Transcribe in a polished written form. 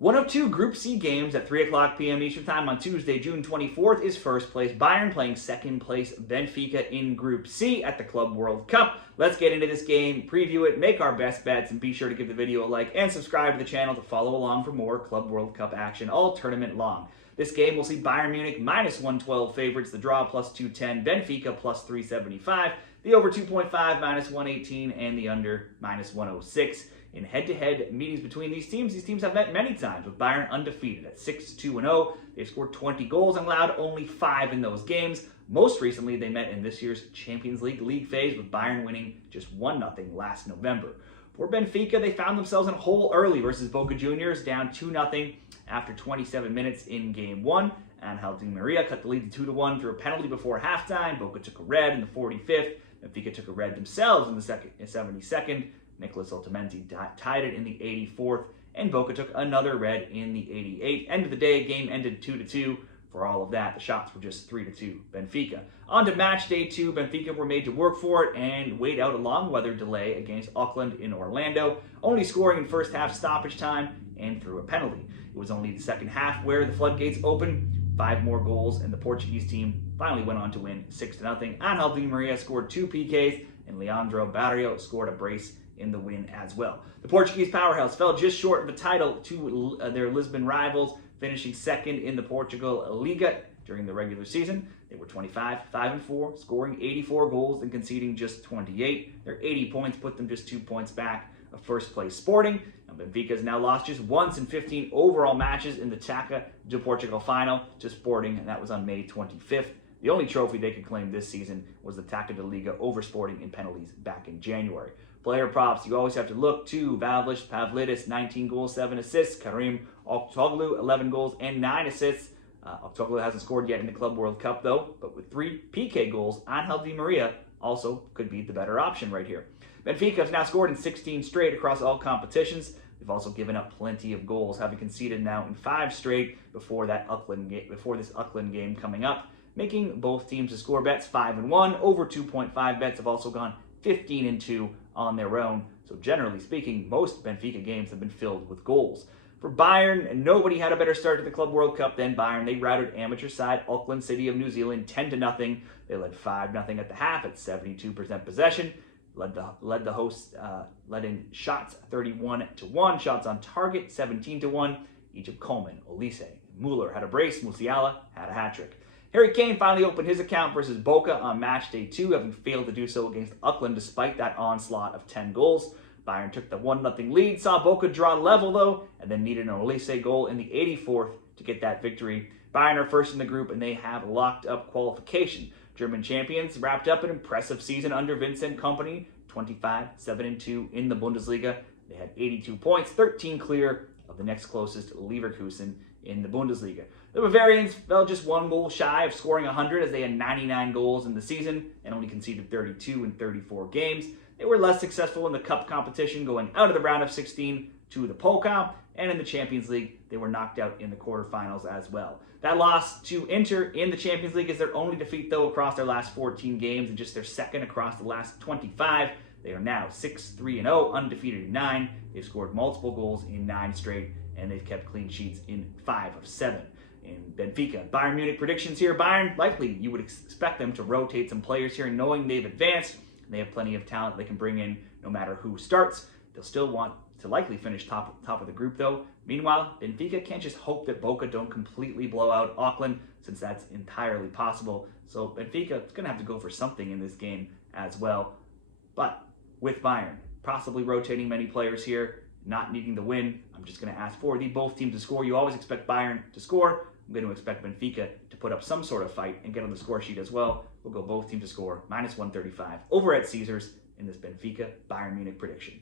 One of two Group C games at 3 o'clock p.m. Eastern Time on Tuesday, June 24th is first place Bayern playing second place Benfica in Group C at the Club World Cup. Let's get into this game, preview it, make our best bets, and be sure to give the video a like and subscribe to the channel to follow along for more Club World Cup action all tournament long. This game will see Bayern Munich minus 112 favorites, the draw plus 210, Benfica plus 375, the over 2.5 minus 118, and the under minus 106. In head-to-head meetings between these teams have met many times, with Bayern undefeated at 6-2-0. They've scored 20 goals and allowed only 5 in those games. Most recently, they met in this year's Champions League phase, with Bayern winning just 1-0 last November. For Benfica, they found themselves in a hole early versus Boca Juniors, down 2-0 after 27 minutes in Game 1. Angel Di Maria cut the lead to 2-1 through a penalty before halftime. Boca took a red in the 45th. Benfica took a red themselves in the 72nd. Nicolas Otamendi tied it in the 84th, and Boca took another red in the 88th. End of the day, game ended 2-2. For all of that, the shots were just 3-2 Benfica. On to match day 2, Benfica were made to work for it and wait out a long weather delay against Auckland in Orlando, only scoring in first half stoppage time and through a penalty. It was only the second half where the floodgates opened. 5 more goals, and the Portuguese team finally went on to win 6-0. Angel Di Maria scored 2 PKs, and Leandro Barrio scored a brace in the win as well. The Portuguese powerhouse fell just short of the title to their Lisbon rivals, finishing second in the Portugal Liga during the regular season. They were 25-5-4, scoring 84 goals and conceding just 28. Their 80 points put them just 2 points back of first place Sporting. Now, Benfica has now lost just once in 15 overall matches in the Taça de Portugal final to Sporting, and that was on May 25th. The only trophy they could claim this season was the Taça de Liga over Sporting in penalties back in January. Player props, you always have to look to Pavlidis, 19 goals, 7 assists. Karim Oktoglu, 11 goals and 9 assists. Oktoglu hasn't scored yet in the Club World Cup, though, but with 3 PK goals, Angel Di Maria also could be the better option right here. Benfica has now scored in 16 straight across all competitions. They've also given up plenty of goals, having conceded now in 5 straight before this Auckland game coming up, making both teams to score bets 5-1. Over 2.5 bets have also gone 15-2 on their own. So generally speaking, most Benfica games have been filled with goals. For Bayern, nobody had a better start to the Club World Cup than Bayern. They routed amateur side Auckland City of New Zealand 10-0. They led 5-0 at the half at 72% possession. Led the hosts, led in shots 31-1, shots on target 17-1. Each of Coleman, Olise, Muller had a brace. Musiala had a hat trick. Harry Kane finally opened his account versus Boca on match day 2, having failed to do so against Auckland despite that onslaught of 10 goals. Bayern took the 1-0 lead, saw Boca draw level though, and then needed an Olise goal in the 84th to get that victory. Bayern are first in the group, and they have locked up qualification. German champions wrapped up an impressive season under Vincent Kompany, 25-7-2 in the Bundesliga. They had 82 points, 13 clear of the next closest, Leverkusen, in the Bundesliga. The Bavarians fell just 1 goal shy of scoring 100, as they had 99 goals in the season and only conceded 32 in 34 games. They were less successful in the cup competition, going out of the round of 16 to the Pokal, and in the Champions League, they were knocked out in the quarterfinals as well. That loss to Inter in the Champions League is their only defeat, though, across their last 14 games, and just their second across the last 25. They are now 6-3-0, undefeated in 9. They've scored multiple goals in 9 straight, and they've kept clean sheets in 5 of 7. In Benfica, Bayern Munich predictions here. Bayern, likely you would expect them to rotate some players here, knowing they've advanced. They have plenty of talent they can bring in no matter who starts. They'll still want to likely finish top of the group, though. Meanwhile, Benfica can't just hope that Boca don't completely blow out Auckland, since that's entirely possible. So Benfica is going to have to go for something in this game as well. But with Bayern possibly rotating many players here, not needing the win, I'm just going to ask for both teams to score. You always expect Bayern to score. I'm going to expect Benfica to put up some sort of fight and get on the score sheet as well. We'll go both teams to score, -135 over at Caesars in this Benfica-Bayern Munich prediction.